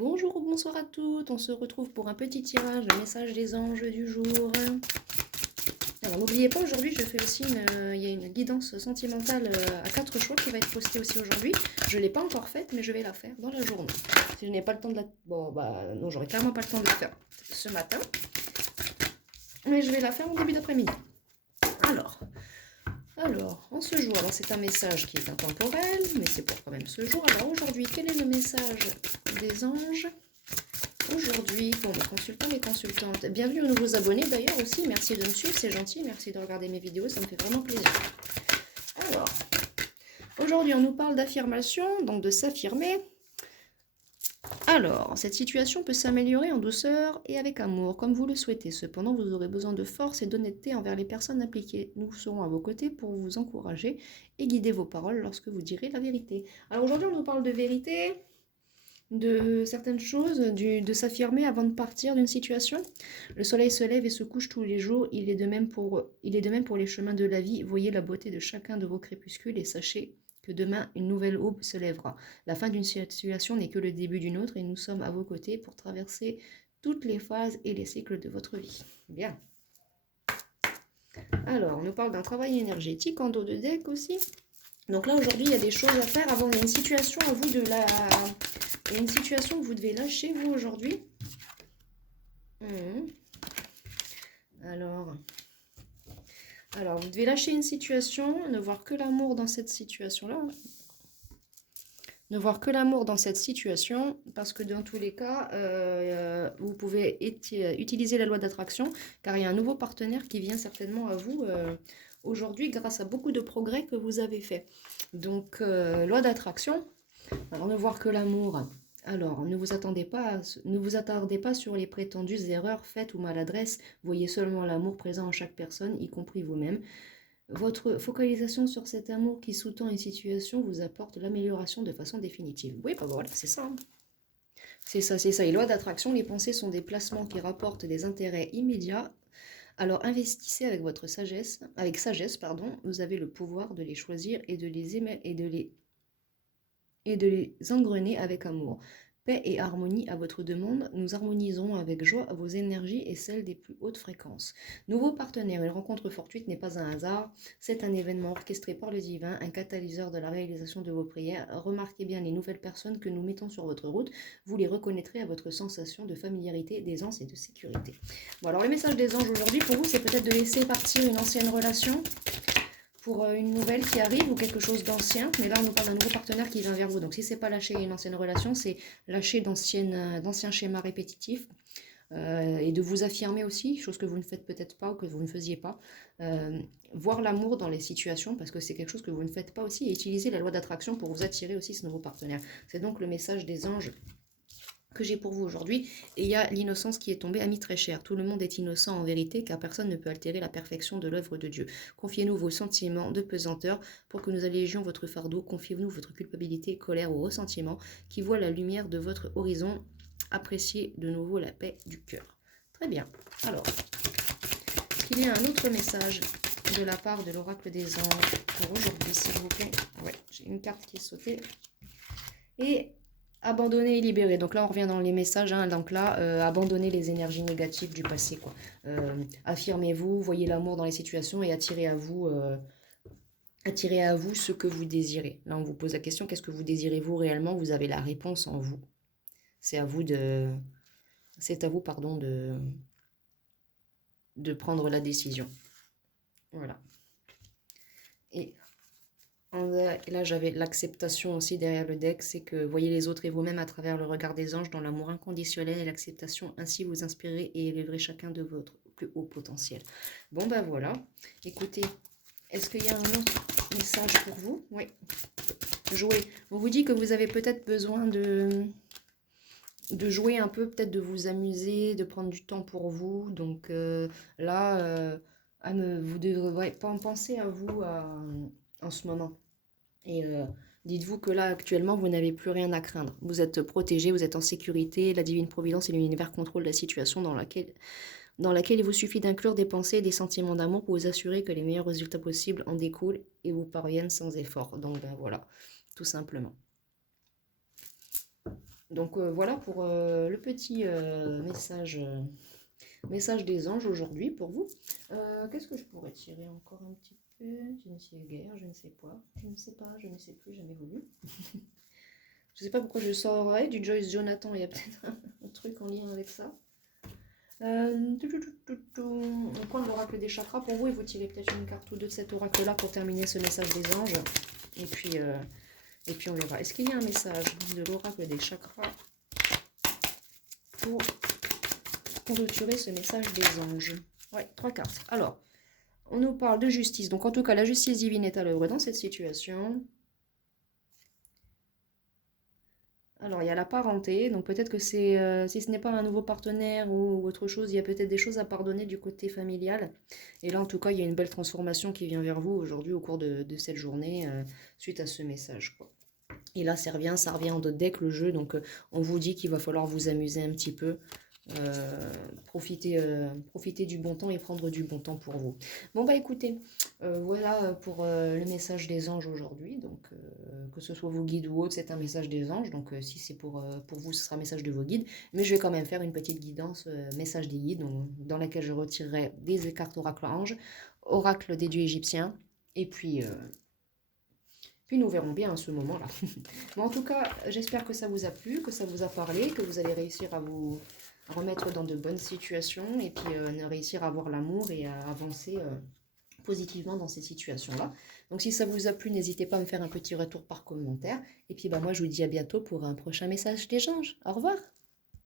Bonjour ou bonsoir à toutes, on se retrouve pour un petit tirage de message des anges du jour. Alors n'oubliez pas, aujourd'hui je fais aussi il y a une guidance sentimentale à 4 choix qui va être postée aussi aujourd'hui. Je ne l'ai pas encore faite, mais je vais la faire dans la journée. Si je n'ai pas le temps de la... Bon bah non, j'aurai clairement pas le temps de la faire ce matin. Mais je vais la faire en début d'après-midi. Alors, en ce jour, alors c'est un message qui est intemporel, mais c'est pour quand même ce jour. Alors aujourd'hui, quel est le message des anges aujourd'hui pour mes consultants et consultantes? Bienvenue aux nouveaux abonnés d'ailleurs aussi, merci de me suivre, c'est gentil, merci de regarder mes vidéos, ça me fait vraiment plaisir. Alors, aujourd'hui on nous parle d'affirmation, donc de s'affirmer. Alors, cette situation peut s'améliorer en douceur et avec amour, comme vous le souhaitez. Cependant, vous aurez besoin de force et d'honnêteté envers les personnes impliquées. Nous serons à vos côtés pour vous encourager et guider vos paroles lorsque vous direz la vérité. Alors aujourd'hui, on nous parle de vérité, de certaines choses, de s'affirmer avant de partir d'une situation. Le soleil se lève et se couche tous les jours, il est de même pour les chemins de la vie. Voyez la beauté de chacun de vos crépuscules et sachez que demain une nouvelle aube se lèvera. La fin d'une situation n'est que le début d'une autre et nous sommes à vos côtés pour traverser toutes les phases et les cycles de votre vie. Bien. Alors, on nous parle d'un travail énergétique en dos de deck aussi. Donc là, aujourd'hui, il y a des choses à faire avant. Il y a une situation à vous de la... Il y a une situation que vous devez lâcher, vous, aujourd'hui. Alors, vous devez lâcher une situation, ne voir que l'amour dans cette situation-là. Ne voir que l'amour dans cette situation, parce que dans tous les cas, vous pouvez utiliser la loi d'attraction, car il y a un nouveau partenaire qui vient certainement à vous aujourd'hui grâce à beaucoup de progrès que vous avez fait. Donc, loi d'attraction, alors ne voir que l'amour. Alors, ne vous attardez pas sur les prétendues erreurs faites ou maladresses. Voyez seulement l'amour présent en chaque personne, y compris vous-même. Votre focalisation sur cet amour qui sous-tend une situation vous apporte l'amélioration de façon définitive. Oui, bah voilà, c'est ça. C'est ça, c'est ça. Et loi d'attraction, les pensées sont des placements qui rapportent des intérêts immédiats. Alors investissez avec votre sagesse, pardon. Vous avez le pouvoir de les choisir et de les aimer et de les engrener avec amour. Paix et harmonie à votre demande, nous harmoniserons avec joie vos énergies et celles des plus hautes fréquences. Nouveau partenaire, une rencontre fortuite n'est pas un hasard, c'est un événement orchestré par le divin, un catalyseur de la réalisation de vos prières. Remarquez bien les nouvelles personnes que nous mettons sur votre route, vous les reconnaîtrez à votre sensation de familiarité, d'aisance et de sécurité. Bon, alors le message des anges aujourd'hui pour vous, c'est peut-être de laisser partir une ancienne relation, pour une nouvelle qui arrive ou quelque chose d'ancien, mais là on nous parle d'un nouveau partenaire qui vient vers vous. Donc si c'est pas lâcher une ancienne relation, c'est lâcher d'anciens schémas répétitifs et de vous affirmer aussi, chose que vous ne faites peut-être pas ou que vous ne faisiez pas. Voir l'amour dans les situations parce que c'est quelque chose que vous ne faites pas aussi et utiliser la loi d'attraction pour vous attirer aussi ce nouveau partenaire. C'est donc le message des anges que j'ai pour vous aujourd'hui. Et il y a l'innocence qui est tombée, ami très cher. Tout le monde est innocent en vérité, car personne ne peut altérer la perfection de l'œuvre de Dieu. Confiez-nous vos sentiments de pesanteur pour que nous allégions votre fardeau. Confiez-nous votre culpabilité, colère ou ressentiment qui voient la lumière de votre horizon. Appréciez de nouveau la paix du cœur. Très bien. Alors, est-ce qu'il y a un autre message de la part de l'oracle des anges pour aujourd'hui, s'il vous plaît? Ouais, j'ai une carte qui est sautée. Et abandonner et libérer. Donc là, on revient dans les messages. Hein. Donc là, abandonnez les énergies négatives du passé. Quoi. Affirmez-vous, voyez l'amour dans les situations et attirez à vous ce que vous désirez. Là, on vous pose la question, qu'est-ce que vous désirez vous réellement? Vous avez la réponse en vous. C'est à vous, pardon, de prendre la décision. Voilà. Et là, j'avais l'acceptation aussi derrière le deck, c'est que voyez les autres et vous-même à travers le regard des anges dans l'amour inconditionnel et l'acceptation. Ainsi, vous inspirez et élèverez chacun de votre plus haut potentiel. Bon, ben voilà. Écoutez, est-ce qu'il y a un autre message pour vous? Oui. Jouer. On vous dit que vous avez peut-être besoin de jouer un peu, peut-être de vous amuser, de prendre du temps pour vous. Donc là, vous devrez penser à vous en ce moment. Et dites-vous que là, actuellement, vous n'avez plus rien à craindre. Vous êtes protégé, vous êtes en sécurité. La divine providence et l'univers contrôlent la situation dans laquelle il vous suffit d'inclure des pensées et des sentiments d'amour pour vous assurer que les meilleurs résultats possibles en découlent et vous parviennent sans effort. Donc ben voilà, tout simplement. Donc voilà pour le petit message des anges aujourd'hui pour vous. Qu'est-ce que je pourrais tirer encore un petit peu? Je ne sais guère, je ne sais pas, je ne sais pas, je ne sais plus, jamais voulu. Je ne sais pas pourquoi je sors du Joyce Jonathan, il y a peut-être un truc en lien avec ça. On prend l'oracle des chakras pour vous et vous tirez peut-être une carte ou deux de cet oracle-là pour terminer ce message des anges. Et puis on verra. Est-ce qu'il y a un message de l'oracle des chakras pour clôturer ce message des anges? Ouais, 3 cartes. Alors, on nous parle de justice. Donc en tout cas, la justice divine est à l'œuvre dans cette situation. Alors, il y a la parenté, donc peut-être que c'est, si ce n'est pas un nouveau partenaire ou autre chose, il y a peut-être des choses à pardonner du côté familial. Et là, en tout cas, il y a une belle transformation qui vient vers vous aujourd'hui au cours de cette journée suite à ce message, quoi. Et là, ça revient en deck le jeu, donc on vous dit qu'il va falloir vous amuser un petit peu. Profiter du bon temps et prendre du bon temps pour vous. Bon bah écoutez, voilà pour le message des anges aujourd'hui. Donc que ce soit vos guides ou autres, c'est un message des anges. Donc si c'est pour vous, ce sera un message de vos guides. Mais je vais quand même faire une petite guidance message des guides, donc, dans laquelle je retirerai des cartes oracle ange, oracle des dieux égyptiens, et puis nous verrons bien à ce moment-là. Bon, en tout cas, j'espère que ça vous a plu, que ça vous a parlé, que vous allez réussir à vous remettre dans de bonnes situations et puis réussir à avoir l'amour et à avancer positivement dans ces situations-là. Donc si ça vous a plu, n'hésitez pas à me faire un petit retour par commentaire. Et puis bah, moi, je vous dis à bientôt pour un prochain message des anges. Au revoir!